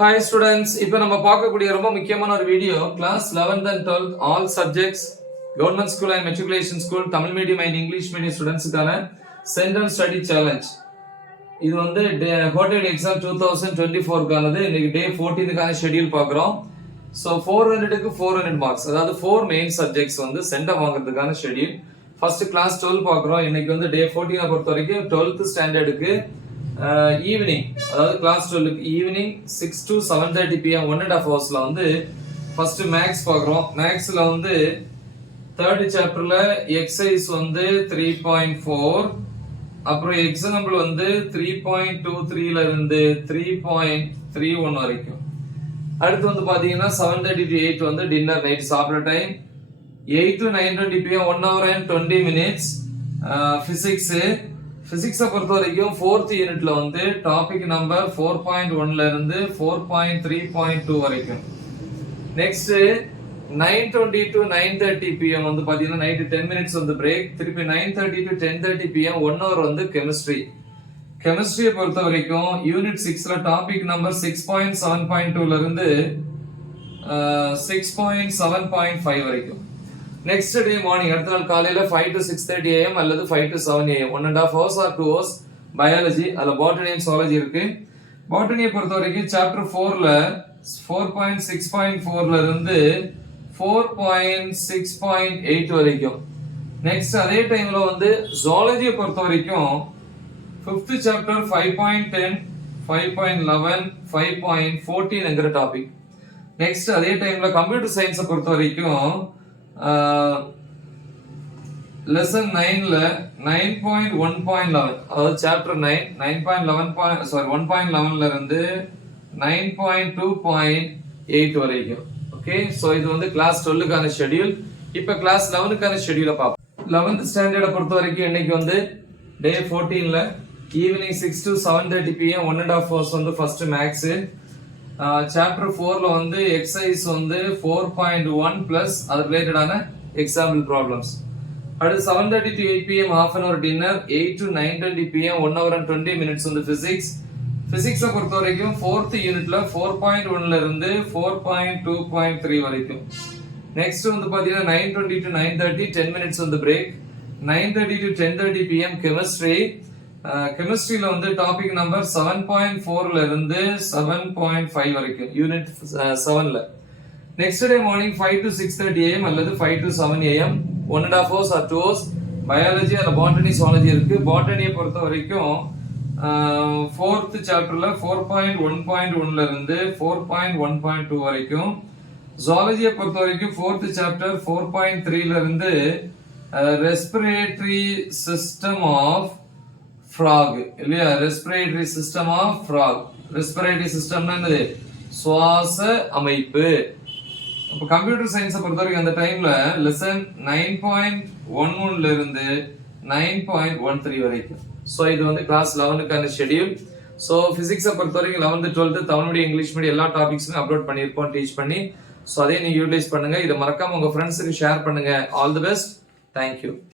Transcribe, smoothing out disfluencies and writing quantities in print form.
Hi students, இப்போ நம்ம பார்க்கக்கூடிய ரொம்ப முக்கியமான ஒரு video class 11th and 12th all subjects government school and matriculation school Tamil medium and English medium ஸ்டூடண்ட்ஸ்க்கான சென்ட்ரல் ஸ்டடி சேலஞ்ச். இது வந்து குவார்டர்லி எக்ஸாம் 2024 கானது. இன்னைக்கு டே 14 கான ஷெட்யூல் பார்க்குறோம். ஸோ 400க்கு 400 மார்க்ஸ், அதாவது 4 மெயின் சப்ஜெக்ட்ஸ் வந்து சென்டம் வாங்குறதுக்கான ஷெட்யூல். ஃபர்ஸ்ட் கிளாஸ் 12 பார்க்குறோம். இன்னைக்கு வந்து டே 14 பொறுத்த வரைக்கும் 12th ஸ்டாண்டர்டுக்கு ஈவினிங், அதாவது கிளாஸ் 12க்கு ஈவினிங் 6 to 7:30 PM 1.5 ஹவர்ஸ்ல வந்து ஃபர்ஸ்ட் மேக்ஸ் பார்க்குறோம். மேக்ஸ்ல வந்து தேர்ட் சாப்டர்ல எக்ஸசைஸ் வந்து 3.4, அப்புறம் எக்ஸாம்பிள் வந்து 3.23ல இருந்து 3.31 வரைக்கும். அடுத்து வந்து பாத்தீங்கன்னா 7:30 to 8 வந்து டின்னர் நைட் சாப்பிட்ற time. 8 to 9:20 PM 1 hour and 20 minutes பிசிக்ஸை பொறுத்த வரைக்கும் 4th யூனிட்ல வந்து டாபிக் நம்பர் 4.1ல இருந்து 4.3.2 வரைக்கும். நெக்ஸ்ட் 9:20 to 9:30 PM வந்து பாத்தீங்கன்னா நைட் 10 minutes வந்து பிரேக். திருப்பி 9:30 to 10:30 PM 1 hour வந்து கெமிஸ்ட்ரியை பொறுத்த வரைக்கும் யூனிட் 6ல டாபிக் நம்பர் 6.7.2ல இருந்து 6.7.5 வரைக்கும். நெக்ஸ்ட் டே மார்னிங், அடுத்த நாள் காலையில 5 to 6:30 AM அல்லது 5 to 7 AM 1.5 hours or 2 hours biology. அதுல பாட்டனி அண்ட் சுவாலஜி இருக்கு. பாட்டனியை பொறுத்த வரைக்கும் சாப்டர் 4ல 4.6.4ல இருந்து 4.6.8 வரைக்கும். நெக்ஸ்ட் அதே டைம்ல வந்து ஜுவாலஜியை பொறுத்த வரைக்கும் 5th சாப்டர் 5.10, 5.11, 5.14 டாபிக். நெக்ஸ்ட் அதே டைம்ல கம்ப்யூட்டர் சயின்ஸை பொறுத்த வரைக்கும் லெசன் 9ல 9.1.11, அதாவது சாப்டர் 1.11ல இருந்து 9.2.8 வரைக்கும். ஓகே, சோ இது வந்து கிளாஸ் 12க்கான ஷெட்யூல். இப்ப கிளாஸ் 11க்கான ஷெட்யூலை பார்ப்போம். 11th ஸ்டாண்டர்டை பொறுத்த வரைக்கும் இன்னைக்கு வந்து டே 14ல ஈவினிங் 6 to 7:30 PM 1.5 hours வந்து ஃபர்ஸ்ட் மேக்ஸ். சாப்டர் 4ல வந்து எக்ஸசைஸ் வந்து 4.1 பிளஸ் அது ரிலேட்டடான எக்ஸாம்பிள் ப்ராப்ளம்ஸ். அடுத்து 7:30 to 8 PM half an hour dinner. 8 to 9:20 PM 1 hour and 20 minutes வந்து பிசிக்ஸை பொறுத்த வரைக்கும் 4th யூனிட்ல 4.1ல இருந்து 4.2.3 வரைக்கும். நெக்ஸ்ட் வந்து பாத்தீங்கன்னா 9:20 to 9:30 10 minutes வந்து பிரேக். 9:30 to 10:30 PM கெமிஸ்ட்ரியில வந்து டாபிக் நம்பர் 7.4ல இருந்து 7.5 வரைக்கும் யூனிட் 7ல. Next day morning 5 to 6:30 AM அல்லது 5 to 7 AM 1.5 hours or 2 hours biology. அதுல பாட்டனி சுவாலஜி இருக்கு. பாட்டனியை பொறுத்த வரைக்கும் 4th சாப்டர்ல 4.1.1ல இருந்து 4.1.2 வரைக்கும். ஜுவாலஜியை பொறுத்த வரைக்கும் 4th சாப்டர் 4.3ல இருந்து ரெஸ்பிரேட்டரி சிஸ்டம் ஆஃப் ஃப்ராக், இல்லையா? Respiratory system of frog. Respiratory சிஸ்டம்னா என்னது? சுவாச அமைப்பு. அப்ப கம்ப்யூட்டர் சயின்ஸை பொறுத்த வரைக்கும் அந்த டைம்ல லெசன் 9.11ல இருந்து 9.13 வரைக்கும். சோ இது வந்து கிளாஸ் 11க்கான ஷெட்யூல். சோ பிசிக்ஸை பொறுத்த வரைக்கும் 11th 12th Tamil medium English medium எல்லா டாபிக்ஸுமே அப்லோட் பண்ணியிருப்போம் டீச் பண்ணி. சோ அதே நீங்க யூட்டிலைஸ் பண்ணுங்க. இதை மறக்காம உங்க ஃப்ரெண்ட்ஸுக்கு ஷேர் பண்ணுங்க. All the best. தேங்க்யூ.